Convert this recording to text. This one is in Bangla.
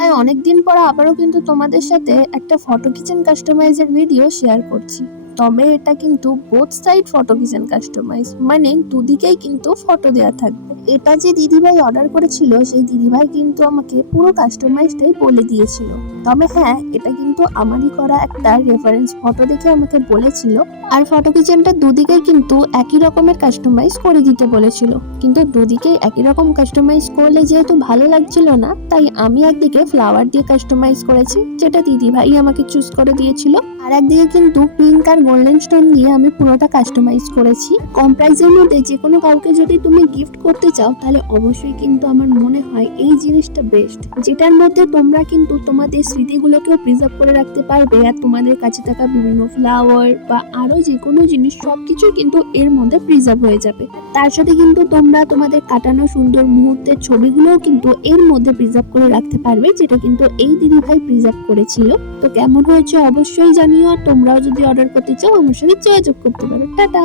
তাই অনেকদিন পর আবারও কিন্তু তোমাদের সাথে একটা ফটো কিচেন কাস্টমাইজের ভিডিও শেয়ার করছি। তবে এটা কিন্তু both side photo kitchen customise, মানে দুদিকেই কিন্তু ফটো দেওয়া থাকবে। এটা যে দিদিভাই অর্ডার করেছিল সেই দিদিভাই কিন্তু আমাকে পুরো কাস্টমাইজটাই বলে দিয়েছিল। তবে হ্যাঁ, এটা কিন্তু আমারই করা একটা রেফারেন্স ফটো দেখে আমাকে বলেছিল। আর ফটো কিচেনটা দুদিকেই কিন্তু একই রকমের কাস্টমাইজ করে দিতে বলেছিল, কিন্তু দুদিকেই একই রকম কাস্টমাইজ করলে যেহেতু ভালো লাগছিল না, তাই আমি একদিকে ফ্লাওয়ার দিয়ে কাস্টমাইজ করেছি, যেটা দিদিভাই আমাকে চুজ করে দিয়েছিল। আর একদিকে কিন্তু পিঙ্ক আর গোল্ডেন স্টোন দিয়ে আমি পুরোটা কাস্টমাইজ করেছি। কম প্রাইসের মধ্যে যে কোনো কাউকে যদি তুমি গিফট করতে চাও তাহলে অবশ্যই কিন্তু আমার মনে হয় এই জিনিসটা বেস্ট, যেটার মধ্যে তোমরা কিন্তু তোমাদের স্মৃতিগুলোকেও প্রিজার্ভ করে রাখতে পারবে। আর তোমাদের কাছে থাকা বিভিন্ন ফ্লাওয়ার বা আরো যে কোনো জিনিস সবকিছু কিন্তু এর মধ্যে প্রিজার্ভ হয়ে যাবে। তার সাথে কিন্তু তোমরা তোমাদের কাটানো সুন্দর মুহূর্তের ছবিগুলোও কিন্তু এর মধ্যে প্রিজার্ভ করে রাখতে পারবে, যেটা কিন্তু এই দিদিভাই প্রিজার্ভ করেছিল। তো কেমন হয়েছে অবশ্যই জানিও, আর তোমরাও যদি অর্ডার করতে চাও আমার সাথে যোগাযোগ করতে পারো। টাটা।